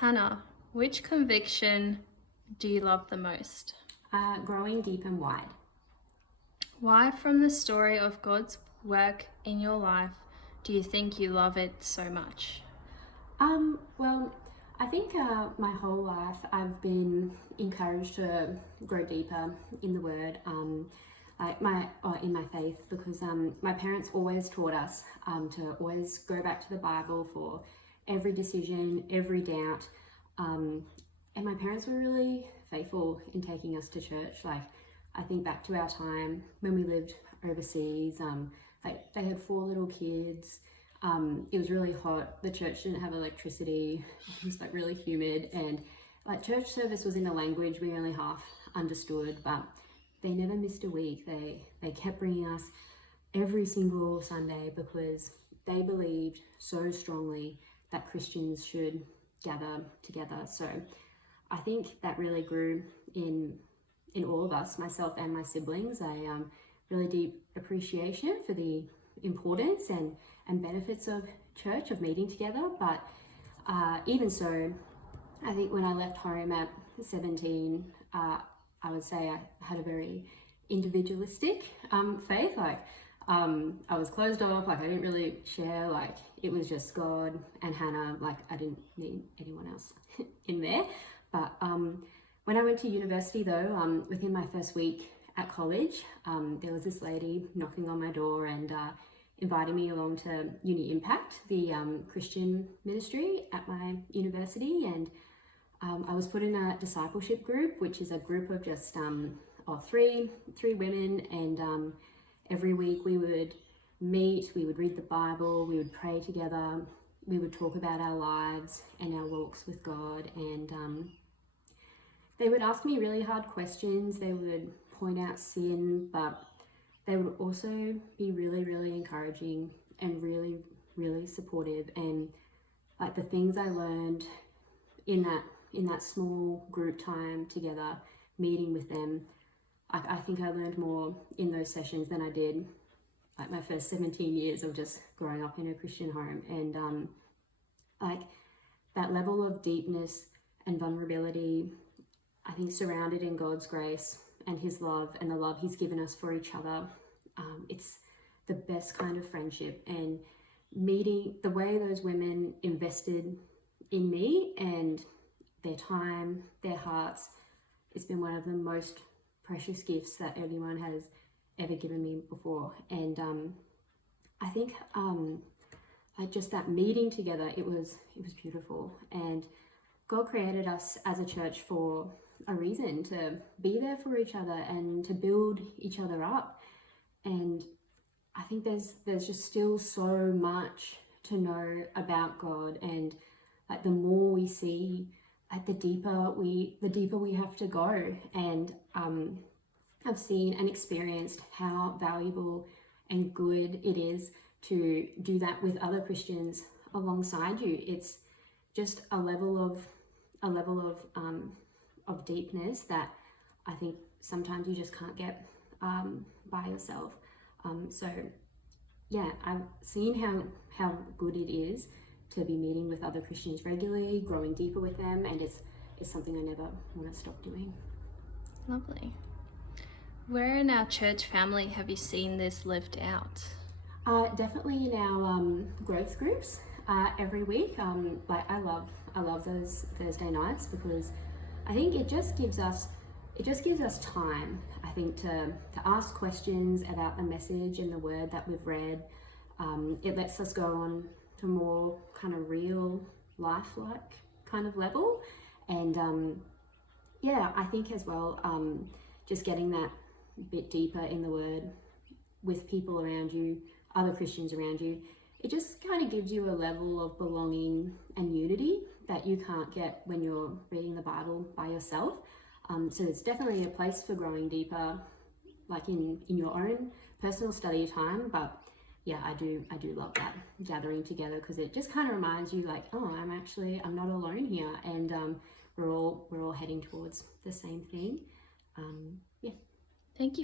Hannah, which conviction do you love the most? Growing deep and wide. Why, from the story of God's work in your life, do you think you love it so much? Well, I think my whole life I've been encouraged to grow deeper in the Word, in my faith, because my parents always taught us to always go back to the Bible for every decision, every doubt, and my parents were really faithful in taking us to church. Like, I think back to our time when we lived overseas. Like, they had 4 little kids. It was really hot. The church didn't have electricity. It was like really humid, and like church service was in a language we only half understood, but they never missed a week. They kept bringing us every single Sunday because they believed so strongly that Christians should gather together. So I think that really grew in all of us, myself and my siblings, a really deep appreciation for the importance and benefits of church, of meeting together. But even so, I think when I left home at 17, I would say I had a very individualistic faith. Like, I was closed off. Like, I didn't really share. Like, it was just God and Hannah. Like, I didn't need anyone else in there. But when I went to university, though, within my first week at college, there was this lady knocking on my door and inviting me along to Uni Impact, the Christian ministry at my university. And I was put in a discipleship group, which is a group of just three women. And every week we would meet, we would read the Bible, we would pray together, we would talk about our lives and our walks with God. And they would ask me really hard questions. They would point out sin, but they would also be really, really encouraging and really, really supportive. And like, the things I learned in that small group time together, meeting with them, I think I learned more in those sessions than I did like my first 17 years of just growing up in a Christian home. And like, that level of deepness and vulnerability, I think, surrounded in God's grace and His love and the love He's given us for each other. It's the best kind of friendship. And meeting the way those women invested in me and their time, their hearts, it's been one of the most precious gifts that anyone has ever given me before. And I think like, just that meeting together, it was beautiful. And God created us as a church for a reason, to be there for each other and to build each other up. And I think there's just still so much to know about God, and like, the more we see, like, the deeper we have to go. And I've seen and experienced how valuable and good it is to do that with other Christians alongside you. It's just a level of deepness that I think sometimes you just can't get by yourself. So yeah, I've seen how good it is to be meeting with other Christians regularly, growing deeper with them, and it's something I never want to stop doing. Lovely. Where in our church family have you seen this lived out? Definitely in our growth groups every week. Like, I love those Thursday nights, because I think it just gives us time, I think, to ask questions about the message and the word that we've read. It lets us go on to more kind of real life-like kind of level. And yeah, I think as well, just getting that bit deeper in the word with people around you, other Christians around you, it just kind of gives you a level of belonging and unity that you can't get when you're reading the Bible by yourself. So it's definitely a place for growing deeper, like in your own personal study time. But yeah, I do love that gathering together, because it just kind of reminds you, like, oh, I'm not alone here, and we're all heading towards the same thing. Yeah. Thank you